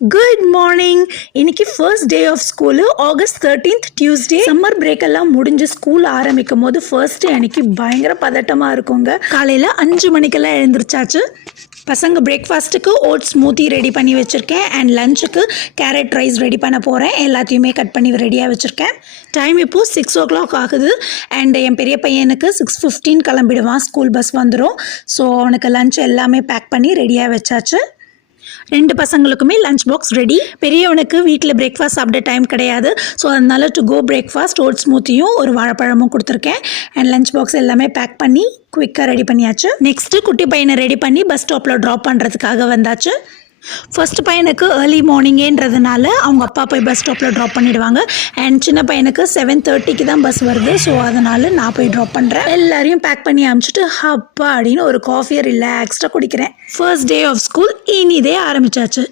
Good morning. இன்னைக்கு first day of school, August 13th Tuesday. Summer break எல்லாம் முடிஞ்சு school ஆரம்பிக்கும் போது ஃபர்ஸ்ட் டே அன்னைக்கு பயங்கர பதட்டமாக இருக்குங்க. காலையில் 5 மணிக்கெல்லாம் எழுந்திரிச்சாச்சு. பசங்க பிரேக்ஃபாஸ்ட்டுக்கு ஓட்ஸ் ஸ்மூத்தி ரெடி பண்ணி வச்சுருக்கேன் அண்ட் லஞ்சுக்கு கேரட் ரைஸ் ரெடி பண்ண போகிறேன். எல்லாத்தையுமே கட் பண்ணி ரெடியாக வச்சுருக்கேன். டைம் இப்போது 6 o'clock ஆகுது அண்ட் என் பெரிய பையனுக்கு 6:15 கிளம்பிடுவான். ஸ்கூல் பஸ் வந்துடும். ஸோ அவனுக்கு லஞ்ச் எல்லாமே பேக் பண்ணி ரெடியாக வச்சாச்சு. 2 பசங்களுக்குமே லஞ்ச் பாக்ஸ் ரெடி. பெரியவனுக்கு வீட்டில் பிரேக்ஃபாஸ்ட் சாப்பிட டைம் கிடையாது. ஸோ அதனால டு கோ பிரேக்ஃபாஸ்ட் ஓட்ஸ் ஸ்மூத்தியும் ஒரு வாழைப்பழமும் கொடுத்துருக்கேன். அண்ட் லஞ்ச் பாக்ஸ் எல்லாமே பேக் பண்ணி குயிக்காக ரெடி பண்ணியாச்சு. நெக்ஸ்ட்டு குட்டி பையனை ரெடி பண்ணி பஸ் ஸ்டாப்பில் ட்ராப் பண்ணுறதுக்காக வந்தாச்சு. ஃபர்ஸ்ட் பையனுக்கு ஏர்லி மார்னிங்கேன்றதுனால அவங்க அப்பா போய் பஸ் ஸ்டாப்பில் ட்ராப் பண்ணிவிடுவாங்க. அண்ட் சின்ன பையனுக்கு 7:30க்கு தான் பஸ் வருது. ஸோ அதனால் நான் போய் ட்ராப் பண்ணுறேன். எல்லாரையும் பேக் பண்ணி அனுப்பிச்சிட்டு அப்பா அப்படின்னு ஒரு காஃபியை ரிலாக்ஸ்டாக குடிக்கிறேன். ஃபர்ஸ்ட் டே ஆஃப் ஸ்கூல் இனிதே ஆரம்பிச்சாச்சு.